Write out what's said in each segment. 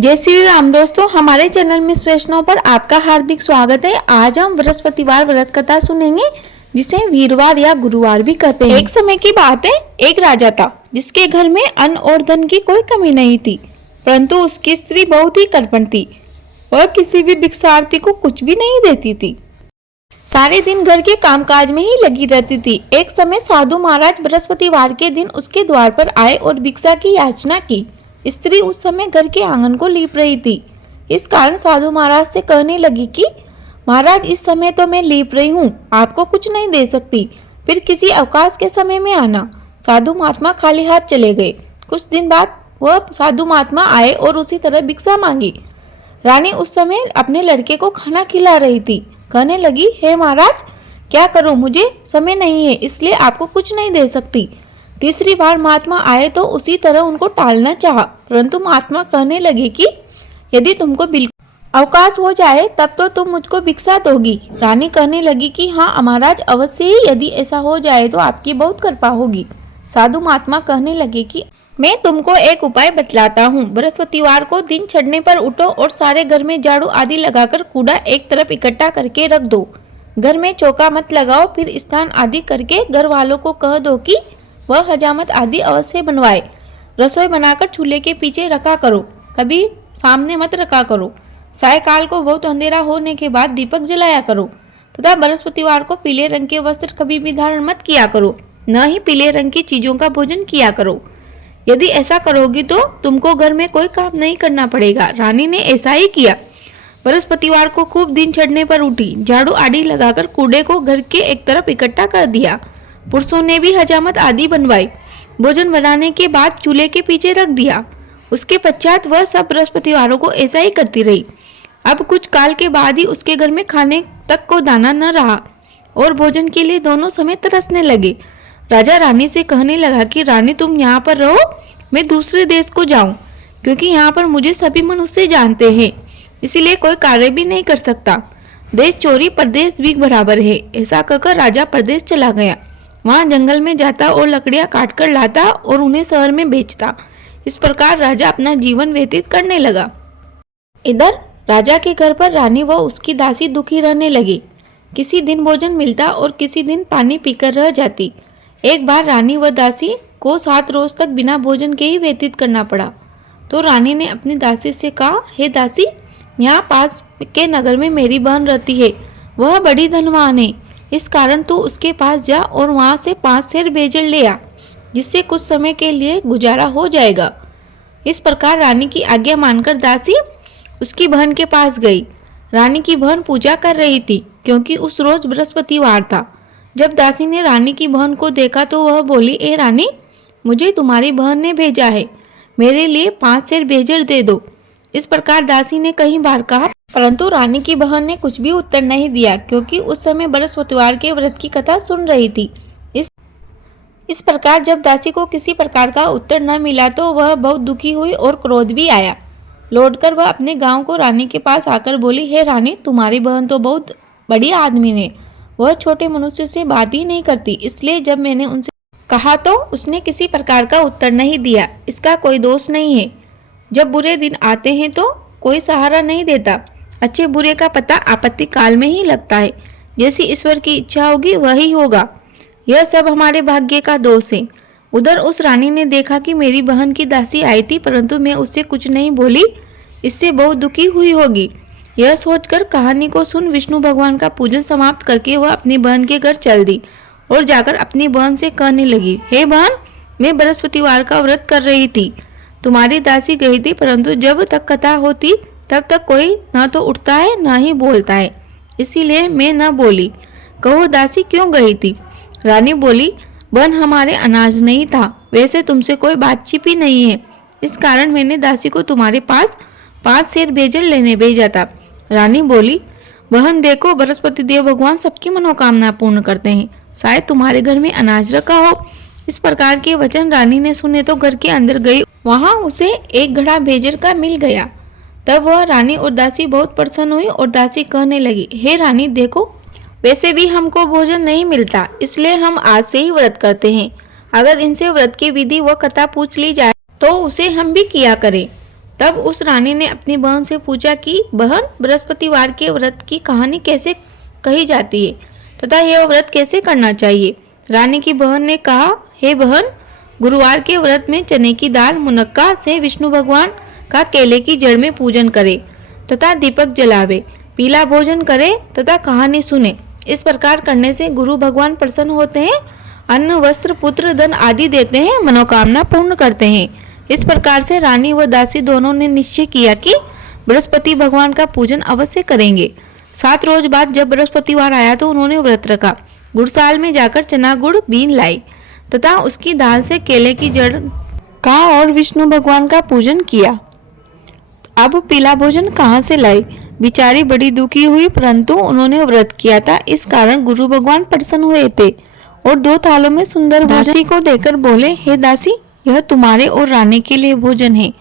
जय श्री राम दोस्तों, हमारे चैनल मिस वैष्णव पर आपका हार्दिक स्वागत है। आज हम बृहस्पतिवार व्रत कथा सुनेंगे, जिसे वीरवार या गुरुवार भी कहते हैं। एक समय की बात है, एक राजा था जिसके घर में अन्न और धन की कोई कमी नहीं थी, परंतु उसकी स्त्री बहुत ही कृपण थी। वह किसी भी भिक्षार्थी को कुछ भी नहीं देती थी, सारे दिन घर के कामकाज में ही लगी रहती थी। एक समय साधु महाराज बृहस्पतिवार के दिन उसके द्वार पर आए और भिक्षा की याचना की। स्त्री उस समय घर के आंगन को लीप रही थी। इस कारण साधु महाराज से कहने लगी कि महाराज, इस समय तो मैं लीप रही हूँ, आपको कुछ नहीं दे सकती, फिर किसी अवकाश के समय में आना। साधु महात्मा खाली हाथ चले गए। कुछ दिन बाद वह साधु महात्मा आए और उसी तरह भिक्षा मांगी। रानी उस समय अपने लड़के को खाना खिला रही थी। कहने लगी, हे महाराज, क्या करूं, मुझे समय नहीं है, इसलिए आपको कुछ नहीं दे सकती। तीसरी बार महात्मा आए तो उसी तरह उनको टालना चाहा, परंतु महात्मा कहने लगे कि यदि तुमको बिल्कुल अवकाश हो जाए तब तो तुम मुझको भिक्षा दोगी। रानी कहने लगी कि हाँ महाराज, अवश्य ही, यदि ऐसा हो जाए तो आपकी बहुत कृपा होगी। साधु महात्मा कहने लगे कि मैं तुमको एक उपाय बतलाता हूँ। बृहस्पतिवार को दिन चढ़ने पर उठो और सारे घर में झाड़ू आदि लगाकर कूड़ा एक तरफ इकट्ठा करके रख दो। घर में चौका मत लगाओ, फिर स्नान आदि करके घर वालों को कह दो कि वह हजामत आदि अवश्य बनवाए। रसोई बनाकर चूल्हे के पीछे रखा करो, कभी सामने मत रखा करो। सायकाल को बहुत अंधेरा होने के बाद दीपक जलाया करो तथा बृहस्पतिवार को पीले रंग के वस्त्र कभी भी धारण मत किया करो, न ही पीले रंग की चीजों का भोजन किया करो। यदि ऐसा करोगी तो तुमको घर में कोई काम नहीं करना पड़ेगा। रानी ने ऐसा ही किया। बृहस्पतिवार को खूब दिन चढ़ने पर उठी, झाड़ू आदि लगाकर कूड़े को घर के एक तरफ इकट्ठा कर दिया। पुरुषों ने भी हजामत आदि बनवाई। भोजन बनाने के बाद चूल्हे के पीछे रख दिया। उसके पश्चात वह सब बृहस्पतिवारों को ऐसा ही करती रही। अब कुछ काल के बाद ही उसके घर में खाने तक को दाना न रहा और भोजन के लिए दोनों समय तरसने लगे। राजा रानी से कहने लगा कि रानी, तुम यहाँ पर रहो, मैं दूसरे देश को जाऊं, क्योंकि यहाँ पर मुझे सभी मनुष्य जानते हैं, इसीलिए कोई कार्य भी नहीं कर सकता। देश चोरी परदेश भी बराबर है। ऐसा कहकर राजा परदेश चला गया। वहाँ जंगल में जाता और लकड़ियाँ काट कर लाता और उन्हें शहर में बेचता। इस प्रकार राजा अपना जीवन व्यतीत करने लगा। इधर राजा के घर पर रानी व उसकी दासी दुखी रहने लगी। किसी दिन भोजन मिलता और किसी दिन पानी पीकर रह जाती। एक बार रानी व दासी को 7 रोज तक बिना भोजन के ही व्यतीत करना पड़ा। तो रानी ने अपनी दासी से कहा, हे दासी, यहाँ पास के नगर में मेरी बहन रहती है, वह बड़ी धनवान है, इस कारण तू उसके पास जा और वहाँ से 5 सेर बेजड़ ले आ, जिससे कुछ समय के लिए गुजारा हो जाएगा। इस प्रकार रानी की आज्ञा मानकर दासी उसकी बहन के पास गई। रानी की बहन पूजा कर रही थी, क्योंकि उस रोज बृहस्पतिवार था। जब दासी ने रानी की बहन को देखा तो वह बोली, ए रानी, मुझे तुम्हारी बहन ने भेजा है, मेरे लिए 5 सेर बेजड़ दे दो। इस प्रकार दासी ने कई बार कहा, परंतु रानी की बहन ने कुछ भी उत्तर नहीं दिया, क्योंकि उस समय बृहस्पतिवार के व्रत की कथा सुन रही थी। इस प्रकार जब दासी को किसी प्रकार का उत्तर न मिला तो वह बहुत दुखी हुई और क्रोध भी आया। लौटकर वह अपने गांव को रानी के पास आकर बोली, हे रानी, तुम्हारी बहन तो बहुत बड़ी आदमी है, वह छोटे मनुष्य से बात ही नहीं करती, इसलिए जब मैंने उनसे कहा तो उसने किसी प्रकार का उत्तर नहीं दिया। इसका कोई दोष नहीं है। जब बुरे दिन आते हैं तो कोई सहारा नहीं देता। अच्छे बुरे का पता आपत्ति काल में ही लगता है। जैसी ईश्वर की इच्छा होगी वही होगा। यह सब हमारे भाग्य का दोष है। उधर उस रानी ने देखा कि मेरी बहन की दासी आई थी, परंतु मैं उससे कुछ नहीं बोली, इससे बहुत दुखी हुई होगी। यह सोचकर कहानी को सुन विष्णु भगवान का पूजन समाप्त करके वह अपनी बहन के घर चल दी और जाकर अपनी बहन से कहने लगी, हे बहन, मैं बृहस्पतिवार का व्रत कर रही थी, तुम्हारी दासी गई थी, परंतु जब तक कथा होती तब तक कोई न तो उठता है न ही बोलता है, इसीलिए मैं न बोली। कहो दासी, क्यों गई थी? रानी बोली, बहन, हमारे अनाज नहीं था, वैसे तुमसे कोई बातचीत ही नहीं है, इस कारण मैंने दासी को तुम्हारे पास 5 सेर बेजड़ लेने भेजा था। रानी बोली, बहन देखो, बृहस्पति देव भगवान सबकी मनोकामना पूर्ण करते हैं, शायद तुम्हारे घर में अनाज रखा हो। इस प्रकार के वचन रानी ने सुने तो घर के अंदर गई। वहां उसे एक घड़ा बेजड़ का मिल गया। तब वह रानी और दासी बहुत प्रसन्न हुई और दासी कहने लगी, हे रानी देखो, वैसे भी हमको भोजन नहीं मिलता, इसलिए हम आज से ही व्रत करते हैं। अगर इनसे व्रत की विधि व कथा पूछ ली जाए तो उसे हम भी किया करें। तब उस रानी ने अपनी बहन से पूछा कि बहन, बृहस्पतिवार के व्रत की कहानी कैसे कही जाती है तथा यह व्रत कैसे करना चाहिए। रानी की बहन ने कहा, हे बहन, गुरुवार के व्रत में चने की दाल मुनक्का से विष्णु भगवान का केले की जड़ में पूजन करे तथा दीपक जलावे, पीला भोजन करे तथा कहानी सुने। इस प्रकार करने से गुरु भगवान प्रसन्न होते हैं, अन्न वस्त्र पुत्र धन आदि देते हैं, मनोकामना पूर्ण करते हैं। इस प्रकार से रानी व दासी दोनों ने निश्चय किया कि बृहस्पति भगवान का पूजन अवश्य करेंगे। 7 रोज बाद जब बृहस्पतिवार आया तो उन्होंने व्रत रखा, गुड़साल में जाकर चना गुड़ बीन लाई तथा उसकी दाल से केले की जड़ का और विष्णु भगवान का पूजन किया। अब पीला भोजन कहाँ से लाई? बिचारी बड़ी दुखी हुई, परंतु उन्होंने व्रत किया था, इस कारण गुरु भगवान प्रसन्न हुए थे और 2 थालों में सुंदर दासी को देकर बोले, हे दासी, यह तुम्हारे और रानी के लिए भोजन है,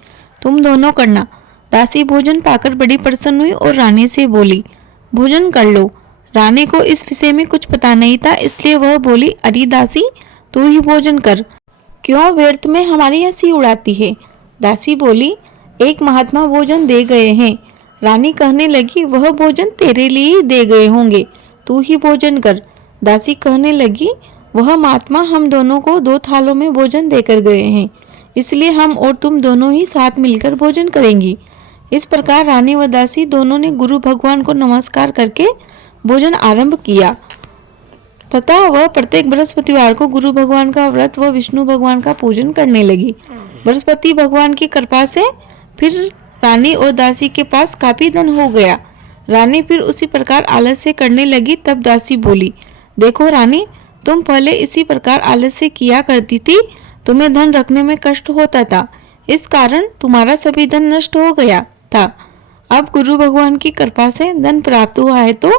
तुम दोनों करना। दासी भोजन पाकर बड़ी प्रसन्न हुई और रानी से बोली, भोजन कर लो। रानी को इस विषय में कुछ पता नहीं था, इसलिए वह बोली, अरे दासी, तू ही भोजन कर, क्यों व्यर्थ में हमारी हंसी उड़ाती है। दासी बोली, एक महात्मा भोजन दे गए हैं। रानी कहने लगी, वह भोजन तेरे लिए ही दे गए होंगे, तू ही भोजन कर। दासी कहने लगी, वह महात्मा हम दोनों को 2 थालों में भोजन देकर गए हैं, इसलिए हम और तुम दोनों ही साथ मिलकर भोजन करेंगी। इस प्रकार रानी व दासी दोनों ने गुरु भगवान को नमस्कार करके भोजन आरंभ किया तथा वह प्रत्येक बृहस्पतिवार को गुरु भगवान का व्रत व विष्णु भगवान का पूजन करने लगी। बृहस्पति भगवान की कृपा से फिर रानी और दासी के पास काफी धन हो गया। रानी फिर उसी प्रकार आलस्य करने लगी। तब दासी बोली, देखो रानी, तुम पहले इसी प्रकार आलस्य किया करती थी, तुम्हें धन रखने में कष्ट होता था, इस कारण तुम्हारा सभी धन नष्ट हो गया था। अब गुरु भगवान की कृपा से धन प्राप्त हुआ है तो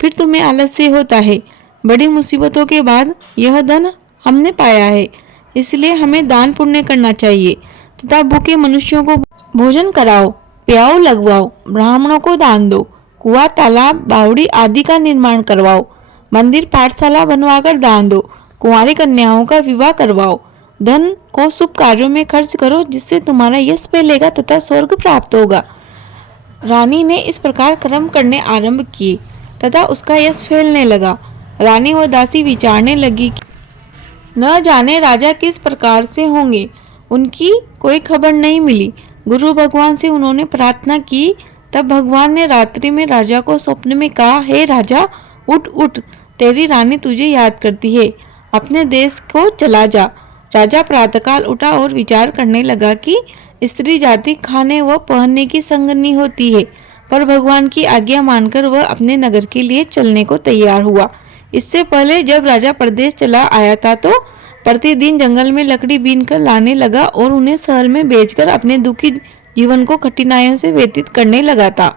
फिर तुम्हें आलस्य होता है। बड़ी मुसीबतों के बाद यह धन हमने पाया है, इसलिए हमें दान पुण्य करना चाहिए तथा भूखे मनुष्यों को भोजन कराओ, प्याओ लगवाओ, ब्राह्मणों को दान दो, कुआं तालाब बावड़ी आदि का निर्माण करवाओ, मंदिर पाठशाला बनवाकर दान दो, कुंवारी कन्याओं का विवाह करवाओ, धन को शुभ कार्यों में खर्च करो, जिससे तुम्हारा यश फैलेगा तथा स्वर्ग प्राप्त होगा। रानी ने इस प्रकार कर्म करने आरंभ किए तथा उसका यश फैलने लगा। रानी व दासी विचारने लगी कि न जाने राजा किस प्रकार से होंगे, उनकी कोई खबर नहीं मिली। गुरु भगवान से उन्होंने प्रार्थना की। तब भगवान ने रात्रि में राजा को स्वप्न में कहा, हे राजा, उठ उठ, तेरी रानी तुझे याद करती है, अपने देश को चला जा। राजा प्रातःकाल उठा और विचार करने लगा कि स्त्री जाति खाने व पहनने की संगनी होती है, पर भगवान की आज्ञा मानकर वह अपने नगर के लिए चलने को तैयार हुआ। इससे पहले जब राजा प्रदेश चला आया था तो प्रतिदिन जंगल में लकड़ी बीन कर लाने लगा और उन्हें शहर में बेचकर अपने दुखी जीवन को कठिनाइयों से व्यतीत करने लगा था।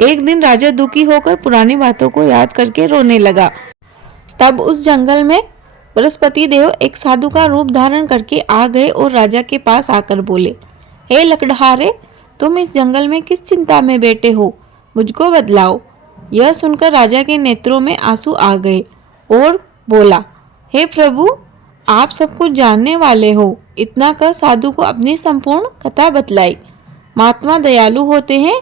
एक दिन राजा दुखी होकर पुरानी बातों को याद करके रोने लगा। तब उस जंगल में बृहस्पति देव एक साधु का रूप धारण करके आ गए और राजा के पास आकर बोले, हे लकड़हारे, तुम इस जंगल में किस चिंता में बैठे हो, मुझको बतलाओ। यह सुनकर राजा के नेत्रों में आंसू आ गए और बोला, हे प्रभु, आप सब कुछ जानने वाले हो। इतना कह साधु को अपनी संपूर्ण कथा बतलाई। महात्मा दयालु होते हैं,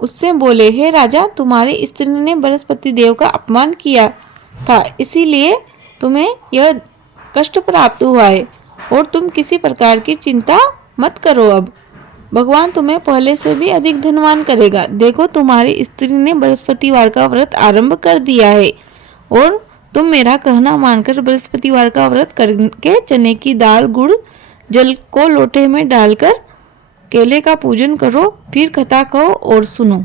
उससे बोले, हे राजा, तुम्हारी स्त्री ने बृहस्पति देव का अपमान किया था, इसीलिए तुम्हें यह कष्ट प्राप्त हुआ है और तुम किसी प्रकार की चिंता मत करो। अब भगवान तुम्हें पहले से भी अधिक धनवान करेगा। देखो, तुम्हारी स्त्री ने बृहस्पतिवार का व्रत आरंभ कर दिया है और तुम मेरा कहना मानकर बृहस्पतिवार का व्रत करके चने की दाल गुड़ जल को लोटे में डालकर केले का पूजन करो, फिर कथा कहो और सुनो।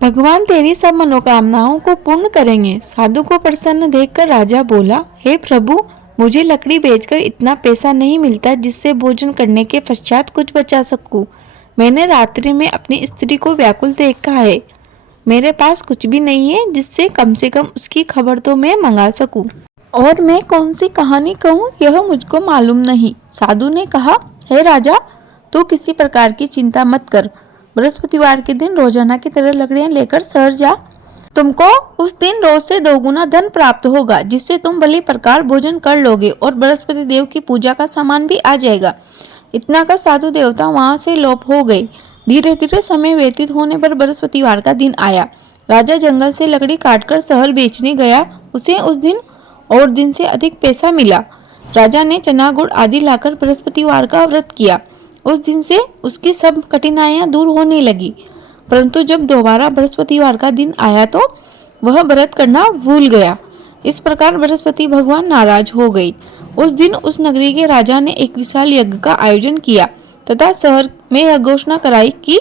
भगवान तेरी सब मनोकामनाओं को पूर्ण करेंगे। साधु को प्रसन्न देखकर राजा बोला, हे प्रभु, मुझे लकड़ी बेचकर इतना पैसा नहीं मिलता जिससे भोजन करने के पश्चात कुछ बचा सकूं। मैंने रात्रि में अपनी स्त्री को व्याकुल देखा है। मेरे पास कुछ भी नहीं है जिससे कम से कम उसकी खबर तो मैं मंगा सकूं। और मैं कौन सी कहानी कहूँ यह मुझको मालूम नहीं। साधु ने कहा, हे राजा, तू किसी प्रकार की चिंता मत कर। बृहस्पतिवार के दिन रोजाना की तरह लकड़ियां लेकर शहर जा। तुमको उस दिन रोज से 2 गुना धन प्राप्त होगा, जिससे तुम भली प्रकार भोजन कर लोगे और बृहस्पति देव की पूजा का सामान भी आ जाएगा। इतना का साधु देवता वहां से लोप हो गए। धीरे धीरे समय व्यतीत होने पर बृहस्पतिवार का दिन आया। राजा जंगल से लकड़ी काटकर शहर बेचने गया। उसे उस दिन और दिन से अधिक पैसा मिला। राजा ने चना गुड़ आदि लाकर बृहस्पतिवार का व्रत किया। उस दिन से उसकी सब कठिनाइयां दूर होने लगी। परंतु जब दोबारा बृहस्पतिवार का दिन आया तो वह व्रत करना भूल गया। इस प्रकार बृहस्पति भगवान नाराज हो गई। उस दिन उस नगरी के राजा ने एक विशाल यज्ञ का आयोजन किया तथा शहर में यह घोषणा कराई कि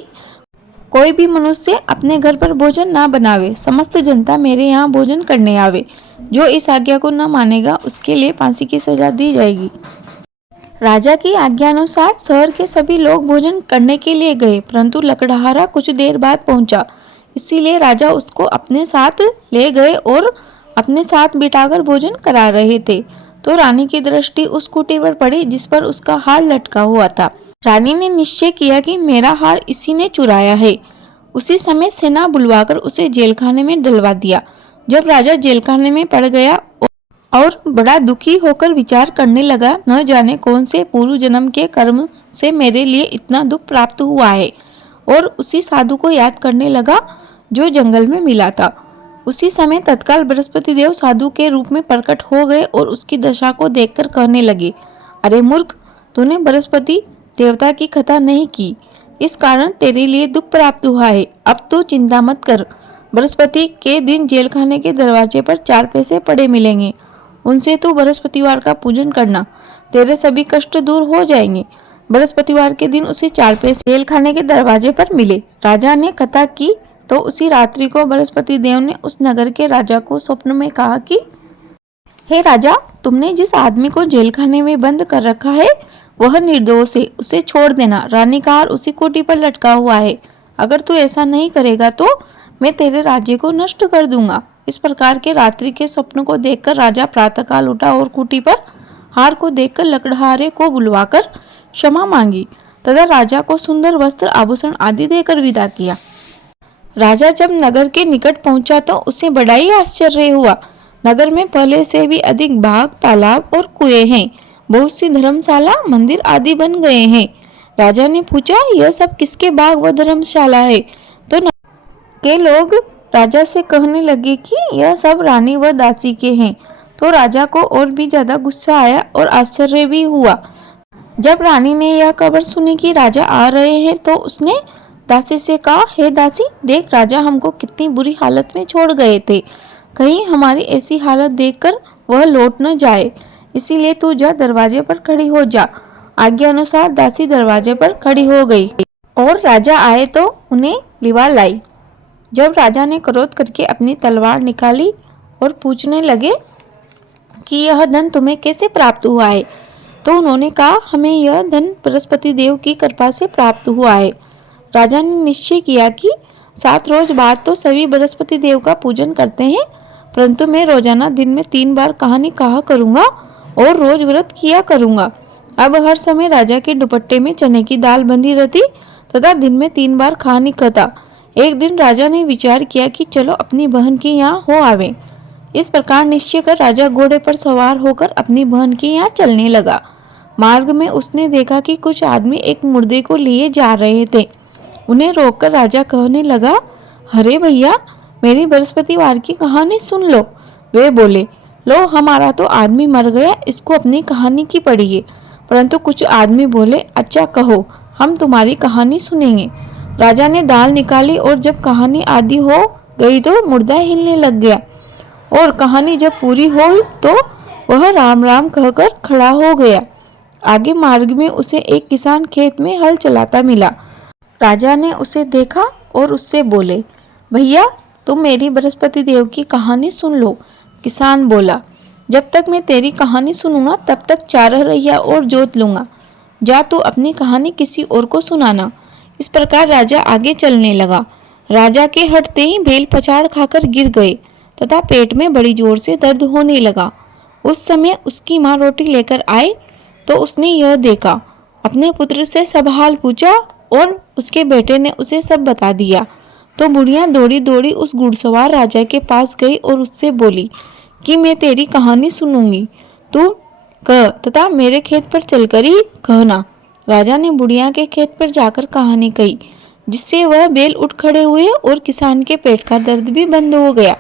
कोई भी मनुष्य अपने घर पर भोजन ना बनावे, समस्त जनता मेरे यहाँ भोजन करने आवे। जो इस आज्ञा को न मानेगा उसके लिए फांसी की सजा दी जाएगी। राजा की आज्ञा अनुसार शहर के सभी लोग भोजन करने के लिए गए, परंतु लकड़हारा कुछ देर बाद पहुंचा। इसीलिए राजा उसको अपने साथ ले गए और अपने साथ बिठाकर भोजन करा रहे थे तो रानी की दृष्टि उस खूंटी पर पड़ी जिस पर उसका हार लटका हुआ था। रानी ने निश्चय किया कि मेरा हार इसी ने चुराया है। उसी समय सेना बुलवाकर उसे जेलखाने में डलवा दिया। जब राजा जेलखाने में पड़ गया और बड़ा दुखी होकर विचार करने लगा, न जाने कौन से पूर्व जन्म के कर्म से मेरे लिए इतना दुख प्राप्त हुआ है, और उसी साधु को याद करने लगा जो जंगल में मिला था। उसी समय तत्काल बृहस्पति देव साधु के रूप में प्रकट हो गए और उसकी दशा को देखकर कहने लगे, अरे मूर्ख, तूने बृहस्पति देवता की कथा नहीं की, इस कारण तेरे लिए दुख प्राप्त हुआ है। अब तू चिंता मत कर। बृहस्पति के दिन जेलखाने के दरवाजे पर 4 पैसे पड़े मिलेंगे, उनसे तू बृहस्पतिवार का पूजन करना, तेरे सभी कष्ट दूर हो जाएंगे। बृहस्पतिवार के दिन उसे 4 पैसे जेलखाने के दरवाजे पर मिले। राजा ने कथा की तो उसी रात्रि को बृहस्पति देव ने उस नगर के राजा को स्वप्न में कहा कि हे राजा, तुमने जिस आदमी को जेलखाने में बंद कर रखा है वह निर्दोष है, उसे छोड़ देना। रानी का हार उसी खूंटी पर लटका हुआ है। अगर तू ऐसा नहीं करेगा तो मैं तेरे राज्य को नष्ट कर दूंगा। इस प्रकार के रात्रि के स्वप्न को देखकर राजा प्रातःकाल उठा और खूंटी पर हार को देखकर लकड़हारे को बुलवाकर क्षमा मांगी तथा राजा को सुंदर वस्त्र आभूषण आदि देकर विदा किया। राजा जब नगर के निकट पहुंचा तो उसे बड़ा ही आश्चर्य हुआ। नगर में पहले से भी अधिक बाग, तालाब और कुएं हैं। बहुत सी धर्मशाला, मंदिर आदि बन गए हैं। राजा ने पूछा, यह सब किसके बाग व धर्मशाला है? तो के लोग राजा से कहने लगे कि यह सब रानी व दासी के हैं। तो राजा को और भी ज्यादा गुस्सा आया और आश्चर्य भी हुआ। जब रानी ने यह खबर सुनी कि राजा आ रहे हैं तो उसने दासी से कहा, हे दासी, देख राजा हमको कितनी बुरी हालत में छोड़ गए थे, कहीं हमारी ऐसी हालत देखकर वह लौट न जाए, इसीलिए तू जा दरवाजे पर खड़ी हो जा। आज्ञा अनुसार दासी दरवाजे पर खड़ी हो गई और राजा आए तो उन्हें लिवा लाई। जब राजा ने क्रोध करके अपनी तलवार निकाली और पूछने लगे कि यह धन तुम्हें कैसे प्राप्त हुआ है, तो उन्होंने कहा, हमें यह धन बृहस्पति देव की कृपा से प्राप्त हुआ है। राजा ने निश्चय किया कि 7 रोज बाद तो सभी बृहस्पति देव का पूजन करते हैं, परंतु मैं रोजाना दिन में 3 बार कहानी कहा करूंगा और रोज व्रत किया करूंगा। अब हर समय राजा के दुपट्टे में चने की दाल बंधी रहती तथा दिन में 3 बार कहानी कहता। एक दिन राजा ने विचार किया कि चलो अपनी बहन के यहाँ हो आवे। इस प्रकार निश्चय कर राजा घोड़े पर सवार होकर अपनी बहन के यहाँ चलने लगा। मार्ग में उसने देखा कि कुछ आदमी एक मुर्दे को लिए जा रहे थे। उन्हें रोककर राजा कहने लगा, अरे भैया, मेरी बृहस्पतिवार की कहानी सुन लो। वे बोले, लो, हमारा तो आदमी मर गया, इसको अपनी कहानी की पढ़िए। परंतु कुछ आदमी बोले, अच्छा कहो, हम तुम्हारी कहानी सुनेंगे। राजा ने दाल निकाली और जब कहानी आधी हो गई तो मुर्दा हिलने लग गया और कहानी जब पूरी हुई तो वह राम राम कहकर खड़ा हो गया। आगे मार्ग में उसे एक किसान खेत में हल चलाता मिला। राजा ने उसे देखा और उससे बोले, भैया, तुम मेरी बृहस्पति देव की कहानी सुन लो। किसान बोला, जब तक मैं तेरी कहानी सुनूंगा तब तक 4 रैया और जोत लूंगा। जा तू अपनी कहानी किसी और को सुनाना। इस प्रकार राजा आगे चलने लगा। राजा के हटते ही बैल पछाड़ खाकर गिर गए तथा पेट में बड़ी जोर से दर्द होने लगा। उस समय उसकी माँ रोटी लेकर आई तो उसने यह देखा। अपने पुत्र से सब हाल पूछा और उसके बेटे ने उसे सब बता दिया। तो बुढ़िया दौड़ी दौड़ी उस घुड़सवार राजा के पास गई और उससे बोली कि मैं तेरी कहानी सुनूंगी, तू कह तथा मेरे खेत पर चलकर ही कहना। राजा ने बुढ़िया के खेत पर जाकर कहानी कही, जिससे वह बैल उठ खड़े हुए और किसान के पेट का दर्द भी बंद हो गया।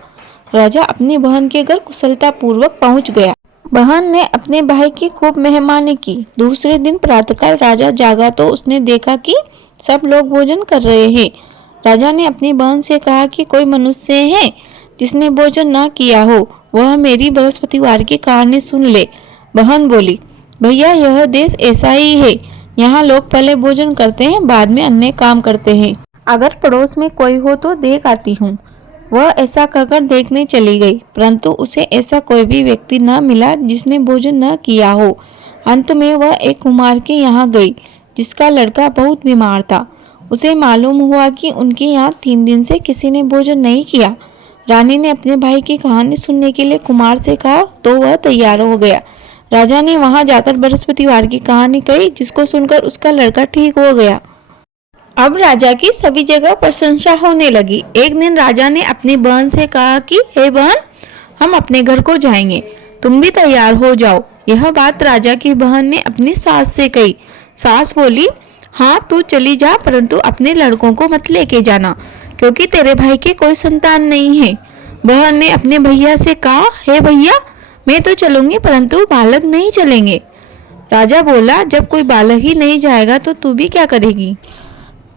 राजा अपनी बहन के घर कुशलता पूर्वक पहुंच गया। बहन ने अपने भाई की खूब मेहमानी की। दूसरे दिन प्रातःकाल राजा जागा तो उसने देखा कि सब लोग भोजन कर रहे हैं। राजा ने अपनी बहन से कहा कि कोई मनुष्य है जिसने भोजन ना किया हो, वह मेरी बृहस्पतिवार की कहानी सुन ले। बहन बोली, भैया यह देश ऐसा ही है, यहाँ लोग पहले भोजन करते हैं, बाद में अन्य काम करते हैं। अगर पड़ोस में कोई हो तो देख आती हूँ। वह ऐसा कहकर देखने चली गई, परंतु उसे ऐसा कोई भी व्यक्ति न मिला जिसने भोजन न किया हो। अंत में वह एक कुम्हार के यहाँ गई, जिसका लड़का बहुत बीमार था। उसे मालूम हुआ कि उनके यहाँ 3 दिन से किसी ने भोजन नहीं किया। रानी ने अपने भाई की कहानी सुनने के लिए कुम्हार से कहा तो वह तैयार हो गया। राजा ने वहां जाकर बृहस्पतिवार की कहानी कही, जिसको सुनकर उसका लड़का ठीक हो गया। अब राजा की सभी जगह प्रशंसा होने लगी। एक दिन राजा ने अपनी बहन से कहा कि हे बहन, हम अपने घर को जाएंगे, तुम भी तैयार हो जाओ। यह बात राजा की बहन ने अपनी सास से कही। सास बोली, हाँ तू चली जा, परंतु अपने लड़कों को मत लेके जाना, क्योंकि तेरे भाई के कोई संतान नहीं है। बहन ने अपने भैया से कहा, हे भैया, मैं तो चलूंगी, परंतु बालक नहीं चलेंगे। राजा बोला, जब कोई बालक ही नहीं जाएगा तो तू भी क्या करेगी।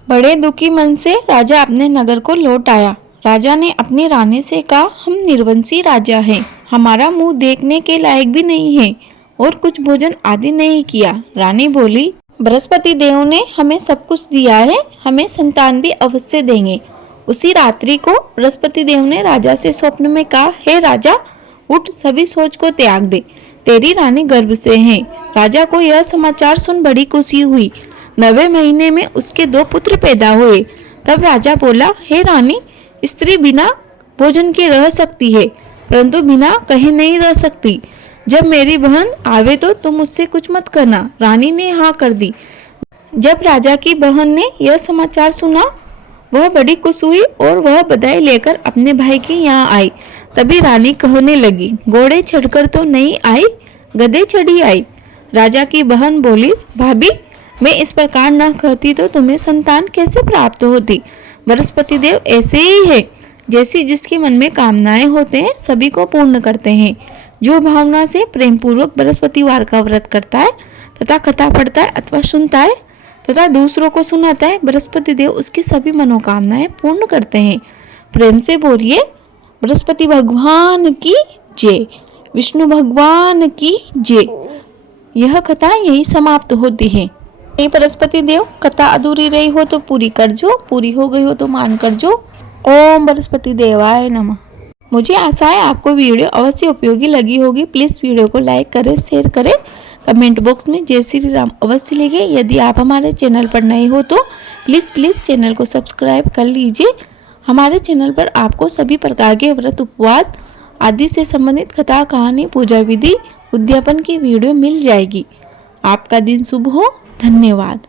बड़े दुखी मन से राजा अपने नगर को लौट आया। राजा ने अपनी रानी से कहा, हम निर्वंशी राजा हैं, हमारा मुंह देखने के लायक भी नहीं है और कुछ भोजन आदि नहीं किया। रानी बोली, बृहस्पति देव ने हमें सब कुछ दिया है, हमें संतान भी अवश्य देंगे। उसी रात्रि को बृहस्पति देव ने राजा से स्वप्न में कहा, हे राजा, उठ, सभी सोच को त्याग दे, तेरी रानी गर्भ से है। राजा को यह समाचार सुन बड़ी खुशी हुई। 9वें महीने में उसके 2 पुत्र पैदा हुए। तब राजा बोला, हे रानी, स्त्री बिना भोजन के रह सकती है, परंतु बिना कहे नहीं रह सकती। जब मेरी बहन आवे तो तुम मुझसे कुछ मत करना। रानी ने हाँ कर दी। जब राजा की बहन ने यह समाचार सुना, वह बड़ी खुश हुई और वह बधाई लेकर अपने भाई के यहाँ आई। तभी रानी कहने लगी, घोड़े चढ़कर तो नहीं आई, गधे चढ़ी आई। राजा की बहन बोली, भाभी, मैं इस प्रकार न कहती तो तुम्हें संतान कैसे प्राप्त होती। बृहस्पति देव ऐसे ही है, जैसी जिसके मन में कामनाएं होते हैं सभी को पूर्ण करते हैं। जो भावना से प्रेम पूर्वक बृहस्पतिवार का व्रत करता है तथा कथा पढ़ता है अथवा सुनता है तथा दूसरों को सुनाता है, बृहस्पति देव उसकी सभी मनोकामनाएं पूर्ण करते हैं। प्रेम से बोलिए, बृहस्पति भगवान की जय, विष्णु भगवान की जय। यह कथा यही समाप्त होती है। बृहस्पति देव, कथा अधूरी रही हो तो पूरी कर जो, पूरी हो गई हो तो मान कर जो। ओम बृहस्पति देवाय नमः। मुझे आशा है आपको वीडियो अवश्य उपयोगी लगी होगी। प्लीज़ वीडियो को लाइक करें, शेयर करें, कमेंट बॉक्स में जय श्री राम अवश्य लिखें। यदि आप हमारे चैनल पर नए हो तो प्लीज़ चैनल को सब्सक्राइब कर लीजिए। हमारे चैनल पर आपको सभी प्रकार के व्रत, उपवास आदि से संबंधित कथा, कहानी, पूजा विधि, उद्यापन की वीडियो मिल जाएगी। आपका दिन शुभ हो। धन्यवाद।